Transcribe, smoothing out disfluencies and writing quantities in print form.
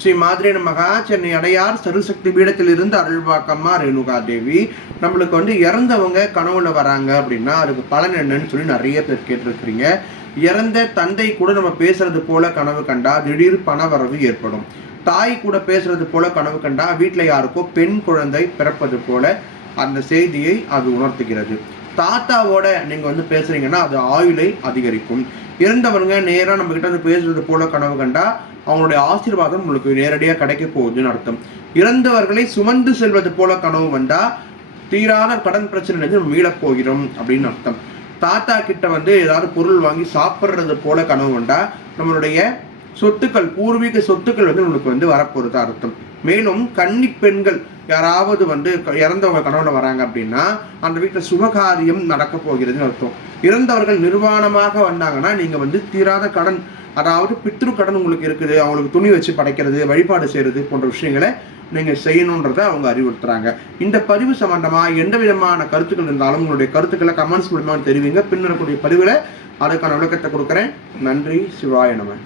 ஸ்ரீ மாதிரி நமகா. சென்னை அடையார் சருசக்தி பீடத்தில் இருந்து அருள்வாக்கம்மா ரேணுகா தேவி. நம்மளுக்கு இறந்தவங்க கனவுல வராங்க அப்படின்னா அதுக்கு பலன் என்னன்னு சொல்லி நிறைய பேர் கேட்டிருக்கிறீங்க. இறந்த தந்தை கூட நம்ம பேசுறது போல கனவு கண்டா திடீர் பண வரவு ஏற்படும். தாய் கூட பேசுறது போல கனவு கண்டா வீட்டில் யாருக்கோ பெண் குழந்தை பிறப்பது போல அந்த செய்தியை அது உணர்த்துகிறது. தாத்தாவோட நீங்க பேசுறீங்கன்னா அது ஆயுளை அதிகரிக்கும். இறந்தவங்க நேரா நம்ம கிட்ட பேசுறது போல கனவு கண்டா அவங்களுடைய ஆசீர்வாதம் உங்களுக்கு நேரடியாக கிடைக்க போகுதுன்னு அர்த்தம். இறந்தவர்களை சுமந்து செல்வது போல கனவு வந்தா தீராத கடன் பிரச்சனை நம்ம மீளப் போகிறோம் அப்படின்னு அர்த்தம். தாத்தா கிட்ட ஏதாவது பொருள் வாங்கி சாப்பிட்றது போல கனவு வந்தா நம்மளுடைய சொத்துக்கள் பூர்வீக சொத்துக்கள் நம்மளுக்கு வரப்போறதா அர்த்தம். மேலும் கன்னி பெண்கள் யாராவது இறந்தவங்க கனவுல வராங்க அப்படின்னா அந்த வீட்டில் சுபகாரியம் நடக்க போகிறதுன்னு அர்த்தம். இறந்தவர்கள் நிர்வாணமாக வந்தாங்கன்னா நீங்க தீராத கடன், அதாவது பித்ரு கடன் உங்களுக்கு இருக்குது, அவங்களுக்கு துணி வச்சு படைக்கிறது, வழிபாடு செய்யறது போன்ற விஷயங்களை நீங்க செய்யணுன்றதை அவங்க அறிவுறுத்துறாங்க. இந்த பதிவு சம்பந்தமா எந்த விதமான கருத்துக்கள் இருந்தாலும் உங்களுடைய கருத்துக்களை கமெண்ட்ஸ் மூலமா தெரிவிங்க. பின்னரக்கூடிய பதிவுல அதுக்கான விளக்கத்தை கொடுக்குறேன். நன்றி. சிவாய நம.